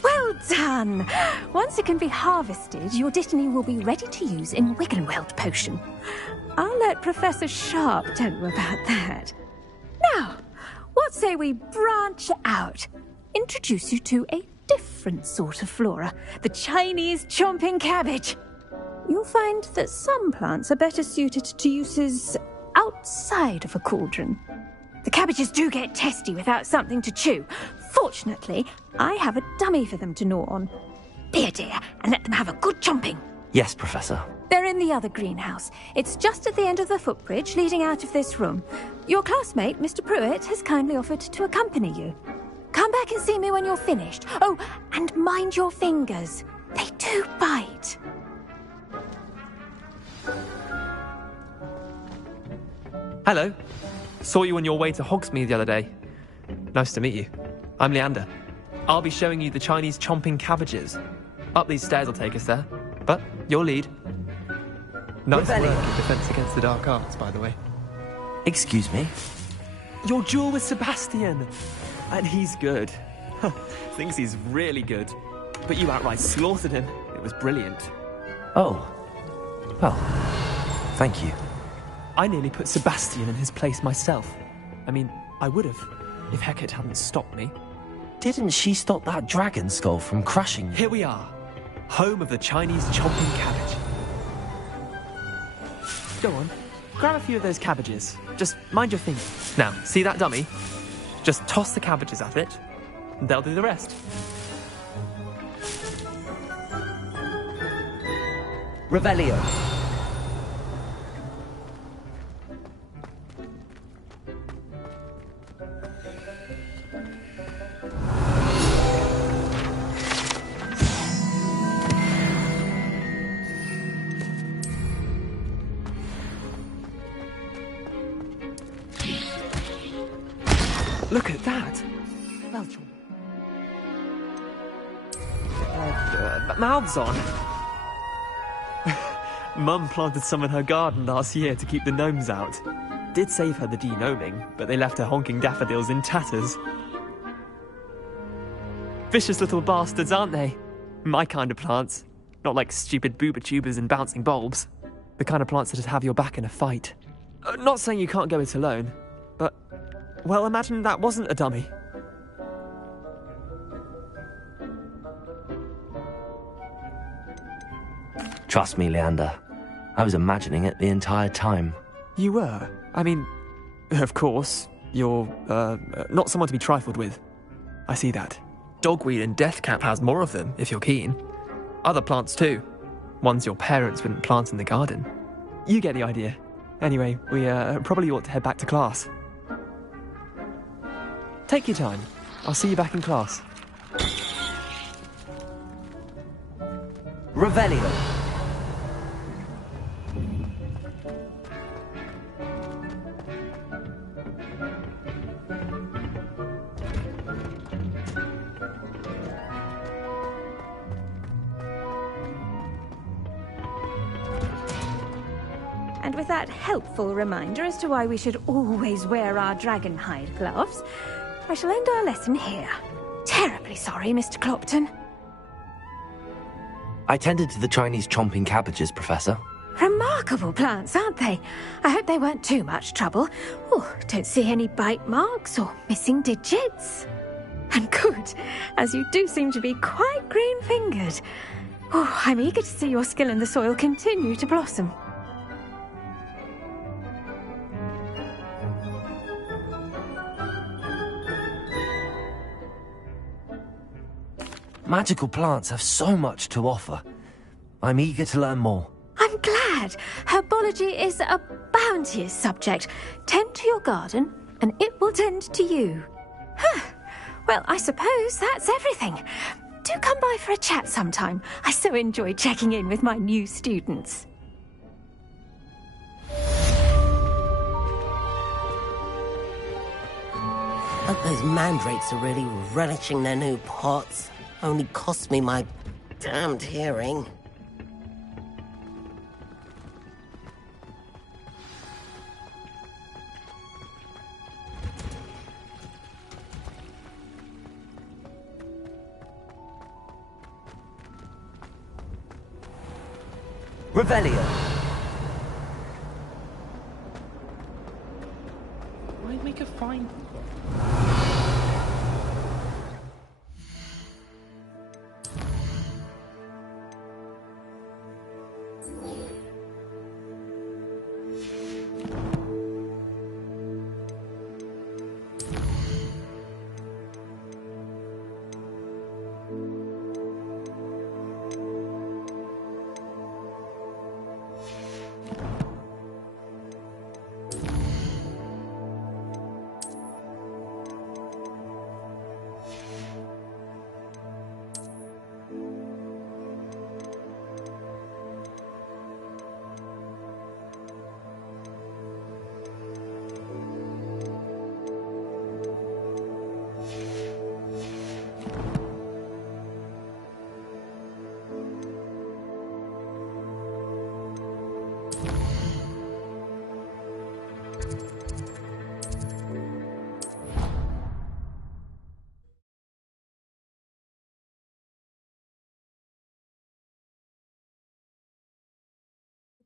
Well done! Once it can be harvested, your Dittany will be ready to use in Wiggenweld potion. I'll let Professor Sharp tell you about that. Now, what say we branch out? Introduce you to a different sort of flora, the Chinese chomping cabbage. You'll find that some plants are better suited to uses outside of a cauldron. The cabbages do get testy without something to chew. Fortunately, I have a dummy for them to gnaw on. Be a dear and let them have a good chomping. Yes, Professor. They're in the other greenhouse. It's just at the end of the footbridge leading out of this room. Your classmate, Mr. Pruitt, has kindly offered to accompany you. Come back and see me when you're finished. Oh, and mind your fingers. They do bite. Hello. Saw you on your way to Hogsmeade the other day. Nice to meet you. I'm Leander. I'll be showing you the Chinese chomping cabbages. Up these stairs will take us there. But your lead. Nice work in Defense Against the Dark Arts, by the way. Excuse me? Your duel with Sebastian! And he's good. Thinks he's really good. But you outright slaughtered him. It was brilliant. Oh. Well, thank you. I nearly put Sebastian in his place myself. I mean, I would have, if Hecate hadn't stopped me. Didn't she stop that dragon skull from crushing you? Here we are. Home of the Chinese chomping cabbage. Go on, grab a few of those cabbages. Just mind your fingers. Now, see that dummy? Just toss the cabbages at it, and they'll do the rest. Revelio. mouths on. Mum planted some in her garden last year to keep the gnomes out. Did save her the de-gnoming, but they left her honking daffodils in tatters. Vicious little bastards, aren't they? My kind of plants. Not like stupid booba tubers and bouncing bulbs. The kind of plants that just have your back in a fight. Not saying you can't go it alone, but... well, imagine that wasn't a dummy. Trust me, Leander. I was imagining it the entire time. You were? I mean, of course, you're, not someone to be trifled with. I see that. Dogweed and deathcap has more of them, if you're keen. Other plants too. Ones your parents wouldn't plant in the garden. You get the idea. Anyway, we probably ought to head back to class. Take your time. I'll see you back in class. Revelio. And with that helpful reminder as to why we should always wear our dragon hide gloves, I shall end our lesson here. Terribly sorry, Mr. Clopton. I tended to the Chinese chomping cabbages, Professor. Remarkable plants, aren't they? I hope they weren't too much trouble. Oh, don't see any bite marks or missing digits. And good, as you do seem to be quite green-fingered. Oh, I'm eager to see your skill in the soil continue to blossom. Magical plants have so much to offer. I'm eager to learn more. I'm glad. Herbology is a bounteous subject. Tend to your garden, and it will tend to you. Well, I suppose that's everything. Do come by for a chat sometime. I so enjoy checking in with my new students. Hope those mandrakes are really relishing their new pots. Only cost me my damned hearing. Revelio. Why make a fine?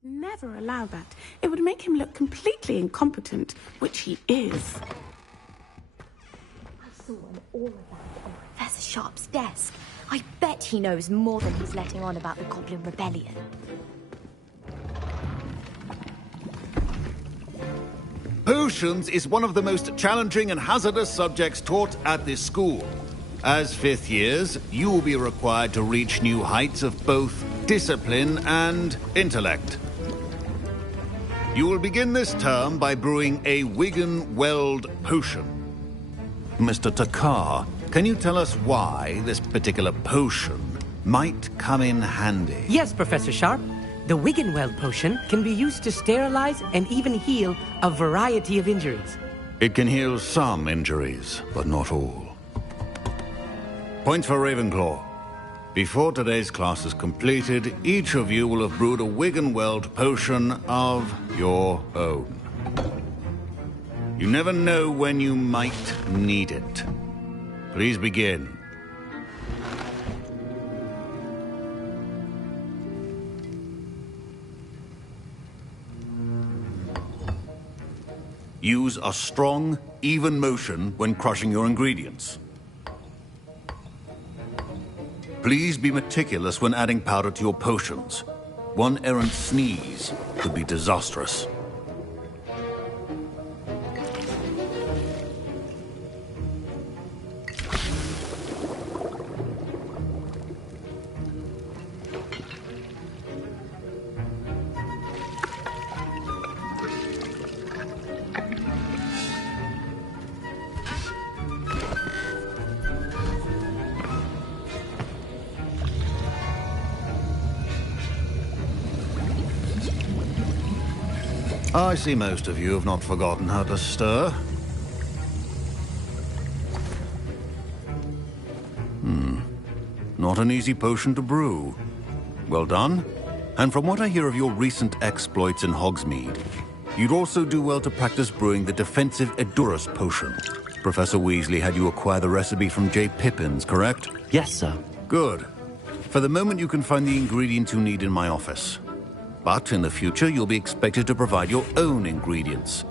Never allow that. It would make him look completely incompetent, which he is. I saw an all of that on Professor Sharp's desk. I bet he knows more than he's letting on about the Goblin Rebellion. Potions is one of the most challenging and hazardous subjects taught at this school. As fifth years, you will be required to reach new heights of both discipline and intellect. You will begin this term by brewing a Wigan-Weld potion. Mr. Takar, can you tell us why this particular potion might come in handy? Yes, Professor Sharp. The Wigan-Weld potion can be used to sterilize and even heal a variety of injuries. It can heal some injuries, but not all. Points for Ravenclaw. Before today's class is completed, each of you will have brewed a Wiggenweld potion of your own. You never know when you might need it. Please begin. Use a strong, even motion when crushing your ingredients. Please be meticulous when adding powder to your potions. One errant sneeze could be disastrous. I see most of you have not forgotten how to stir. Not an easy potion to brew. Well done. And from what I hear of your recent exploits in Hogsmeade, you'd also do well to practice brewing the defensive Edurus potion. Professor Weasley had you acquire the recipe from J. Pippins, correct? Yes, sir. Good. For the moment, you can find the ingredients you need in my office. But in the future, you'll be expected to provide your own ingredients.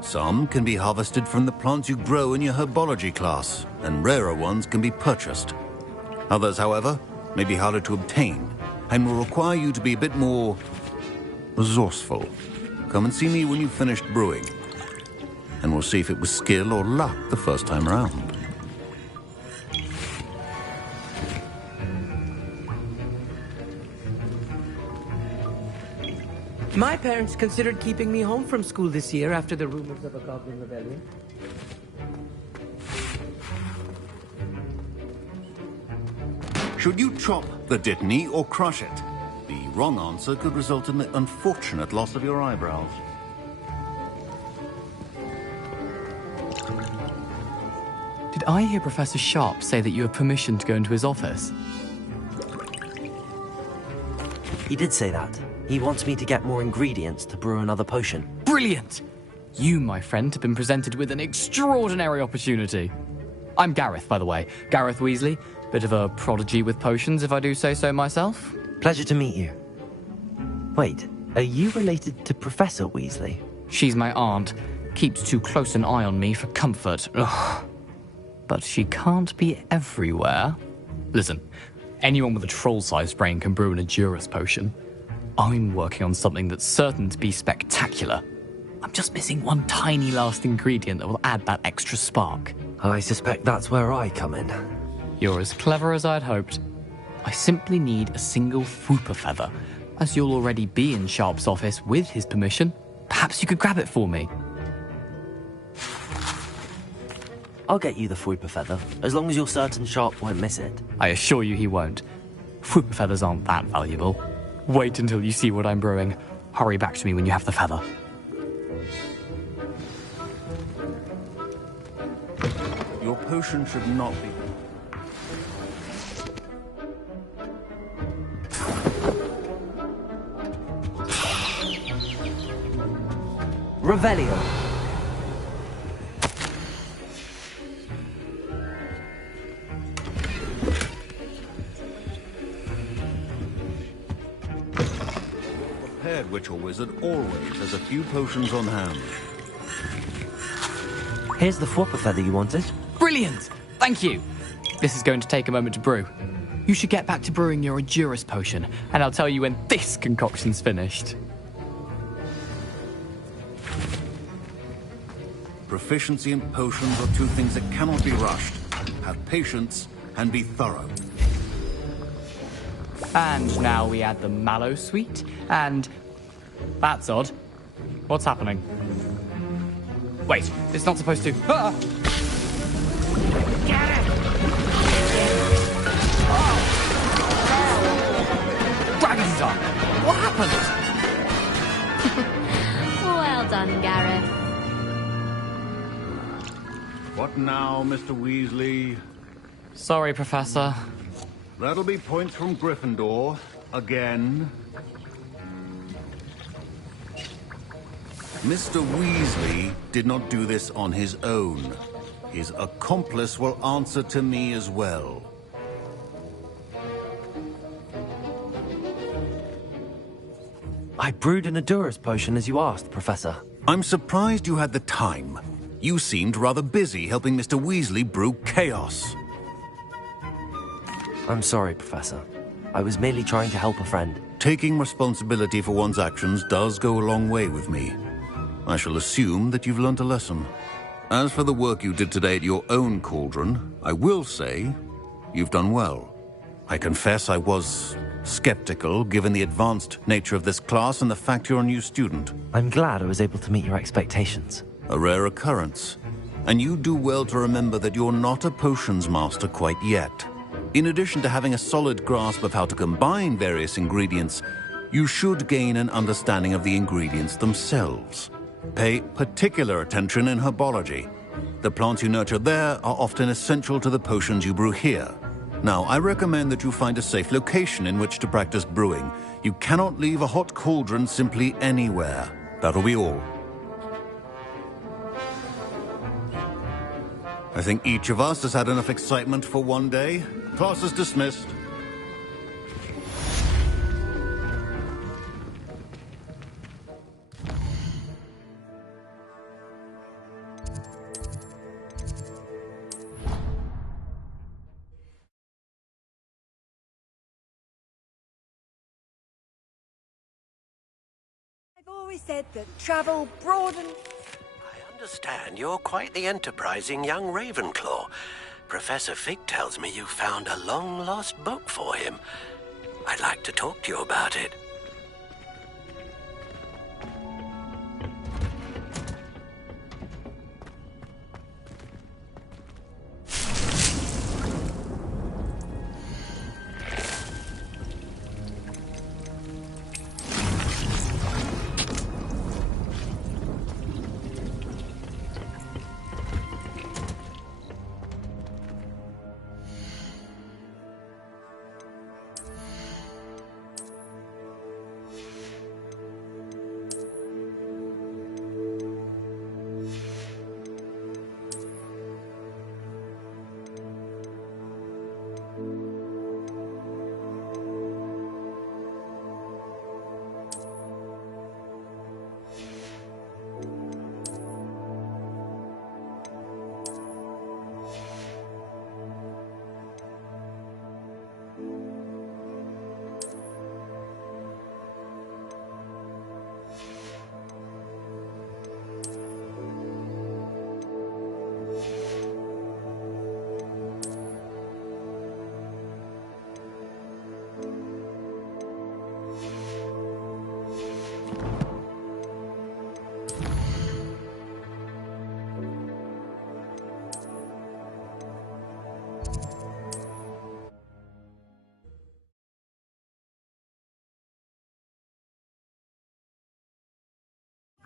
Some can be harvested from the plants you grow in your herbology class, and rarer ones can be purchased. Others, however, may be harder to obtain, and will require you to be a bit more resourceful. Come and see me when you've finished brewing, and we'll see if it was skill or luck the first time around. My parents considered keeping me home from school this year after the rumors of a goblin rebellion. Should you chop the Dittany or crush it? The wrong answer could result in the unfortunate loss of your eyebrows. Did I hear Professor Sharp say that you have permission to go into his office? He did say that. He wants me to get more ingredients to brew another potion. Brilliant! You, my friend, have been presented with an extraordinary opportunity. I'm Gareth, by the way. Gareth Weasley. Bit of a prodigy with potions, if I do say so myself. Pleasure to meet you. Wait, are you related to Professor Weasley? She's my aunt. Keeps too close an eye on me for comfort. Ugh. But she can't be everywhere. Listen, anyone with a troll-sized brain can brew an Edurus potion. I'm working on something that's certain to be spectacular. I'm just missing one tiny last ingredient that will add that extra spark. I suspect that's where I come in. You're as clever as I'd hoped. I simply need a single Fwooper feather. As you'll already be in Sharp's office with his permission, perhaps you could grab it for me. I'll get you the Fwooper feather, as long as you're certain Sharp won't miss it. I assure you he won't. Fwooper feathers aren't that valuable. Wait until you see what I'm brewing. Hurry back to me when you have the feather. Your potion should not be... Revelio. Prepared witch or wizard always has a few potions on hand. Here's the Fwooper feather you wanted. Brilliant! Thank you. This is going to take a moment to brew. You should get back to brewing your Edurus potion, and I'll tell you when this concoction's finished. Proficiency in potions are two things that cannot be rushed. Have patience and be thorough. And now we add the mallow sweet, and... That's odd. What's happening? Wait, it's not supposed to... Ah! Get it! Dragon's Eye! What happened? Well done, Gareth. What now, Mr. Weasley? Sorry, Professor. That'll be points from Gryffindor. Again. Mr. Weasley did not do this on his own. His accomplice will answer to me as well. I brewed an Adurus potion as you asked, Professor. I'm surprised you had the time. You seemed rather busy helping Mr. Weasley brew chaos. I'm sorry, Professor. I was merely trying to help a friend. Taking responsibility for one's actions does go a long way with me. I shall assume that you've learnt a lesson. As for the work you did today at your own cauldron, I will say you've done well. I confess I was skeptical, given the advanced nature of this class and the fact you're a new student. I'm glad I was able to meet your expectations. A rare occurrence. And you do well to remember that you're not a potions master quite yet. In addition to having a solid grasp of how to combine various ingredients, you should gain an understanding of the ingredients themselves. Pay particular attention in herbology. The plants you nurture there are often essential to the potions you brew here. Now, I recommend that you find a safe location in which to practice brewing. You cannot leave a hot cauldron simply anywhere. That'll be all. I think each of us has had enough excitement for one day. Class is dismissed. I've always said that travel broadens. I understand you're quite the enterprising young Ravenclaw. Professor Fig tells me you found a long-lost book for him. I'd like to talk to you about it.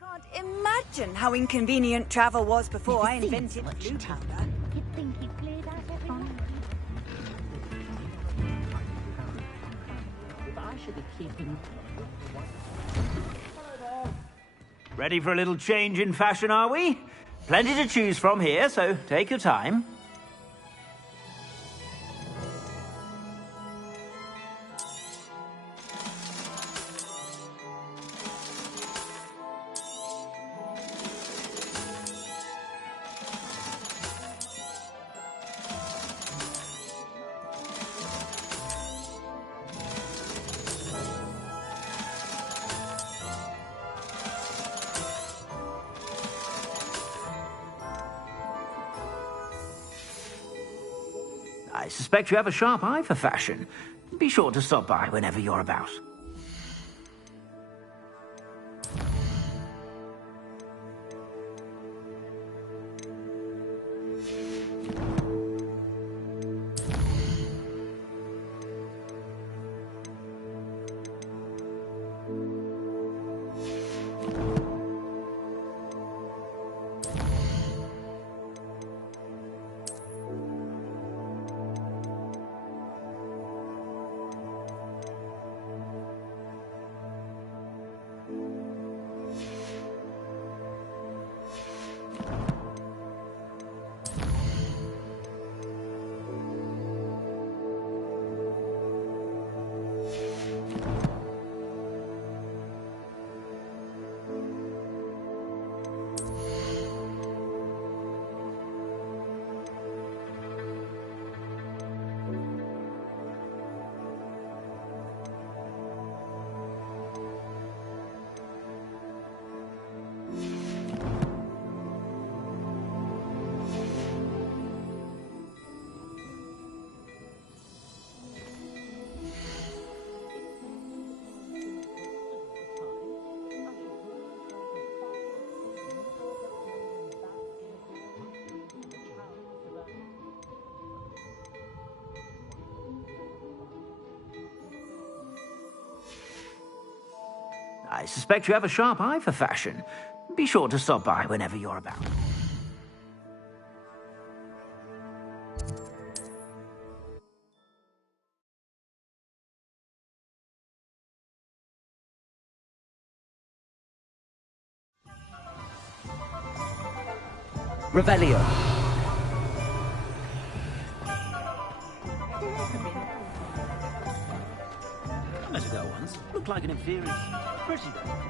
Can't imagine how inconvenient travel was before I invented blue powder. You'd think he'd cleared out everyone. But I should be keeping. Ready for a little change in fashion, are we? Plenty to choose from here, so take your time. I suspect you have a sharp eye for fashion. Be sure to stop by whenever you're about. I suspect you have a sharp eye for fashion. Be sure to stop by whenever you're about. Revelio. I met a girl once. Looked like an inferior. Pretty though.